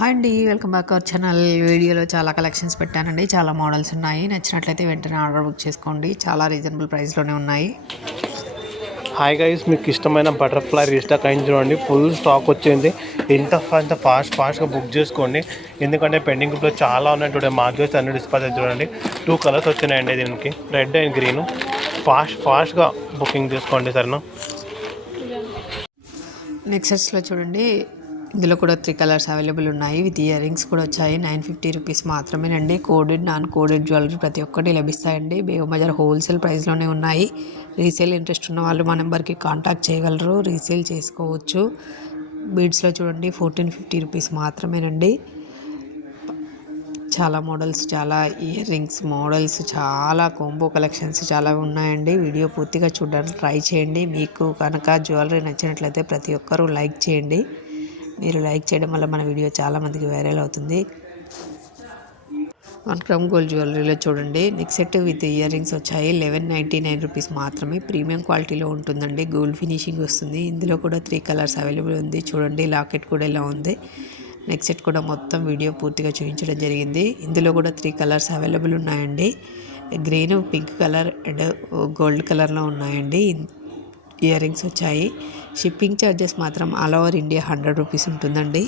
హాయ్ అండి, welcome back our channel. వీడియోలో చాలా కలెక్షన్స్ పెట్టానండి. చాలా మోడల్స్ ఉన్నాయి. నచ్చినట్లయితే వెంటనే ఆర్డర్ బుక్ చేసుకోండి. చాలా రీజనబుల్ ప్రైస్లోనే ఉన్నాయి. హాయ్ గైస్, మీకు ఇష్టమైన బటర్ఫ్లై రీస్టాక్ అయింది చూడండి. ఫుల్ స్టాక్ వచ్చింది. ఇంత ఫాస్ట్గా బుక్ చేసుకోండి. ఎందుకంటే పెండింగ్ గ్రూప్లో చాలా ఉన్నాయి. టుడే మార్కెట్స్ అన్ని డిస్పాచ్ చూడండి. 2 కలర్స్ వచ్చినాయండి దీనికి, రెడ్ అండ్ గ్రీన్. ఫాస్ట్గా బుకింగ్ చేసుకోండి సరేనా. నెక్సెస్లో చూడండి, ఇందులో కూడా 3 కలర్స్ అవైలబుల్ ఉన్నాయి. విత్ ఇయర్ రింగ్స్ కూడా వచ్చాయి. 950 రూపీస్ మాత్రమేనండి. కోడెడ్ నాన్ కోడెడ్ జ్యువెలరీ ప్రతి ఒక్కటి లభిస్తాయండి. బేగంబజార్ హోల్సేల్ ప్రైస్లోనే ఉన్నాయి. రీసేల్ ఇంట్రెస్ట్ ఉన్న వాళ్ళు మా నెంబర్కి కాంటాక్ట్ చేయగలరు, రీసేల్ చేసుకోవచ్చు. బీడ్స్లో చూడండి 1450 రూపీస్ మాత్రమేనండి. చాలా మోడల్స్, చాలా ఇయర్ రింగ్స్ మోడల్స్, చాలా కోంబో కలెక్షన్స్ చాలా ఉన్నాయండి. వీడియో పూర్తిగా చూడడానికి ట్రై చేయండి. మీకు కనుక జ్యువెలరీ నచ్చినట్లయితే ప్రతి ఒక్కరూ లైక్ చేయండి. మీరు లైక్ చేయడం వల్ల మన వీడియో చాలామందికి వైరల్ అవుతుంది. 1 గ్రామ్ గోల్డ్ జ్యువెలరీలో చూడండి, neck set with ear rings వచ్చాయి. 1199 రూపీస్ మాత్రమే. ప్రీమియం క్వాలిటీలో ఉంటుందండి. గోల్డ్ ఫినిషింగ్ వస్తుంది. ఇందులో కూడా 3 కలర్స్ అవైలబుల్ ఉంది. చూడండి, లాకెట్ కూడా ఇలా ఉంది. నెక్ సెట్ కూడా మొత్తం వీడియో పూర్తిగా చూపించడం జరిగింది. ఇందులో కూడా 3 కలర్స్ అవైలబుల్ ఉన్నాయండి. Green, pink colour and gold కలర్లో ఉన్నాయండి. ఇయర్ రింగ్స్ వచ్చాయి. షిప్పింగ్ ఛార్జెస్ మాత్రం ఆల్ ఓవర్ ఇండియా 100 రూపీస్ ఉంటుందండి.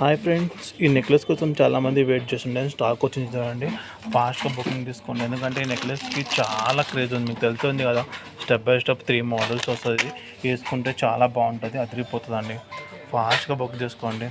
హాయ్ ఫ్రెండ్స్, ఈ నెక్లెస్ కోసం చాలామంది వెయిట్ చేస్తుండే స్టాక్ వచ్చింది చూడండి. ఫాస్ట్గా బుకింగ్ తీసుకోండి, ఎందుకంటే ఈ నెక్లెస్కి చాలా క్రేజ్ ఉంది. మీకు తెలుస్తుంది కదా, స్టెప్ బై స్టెప్ 3 మోడల్స్ వస్తుంది. వేసుకుంటే చాలా బాగుంటుంది, అదిరిపోతుందండి. ఫాస్ట్గా బుక్ చేసుకోండి.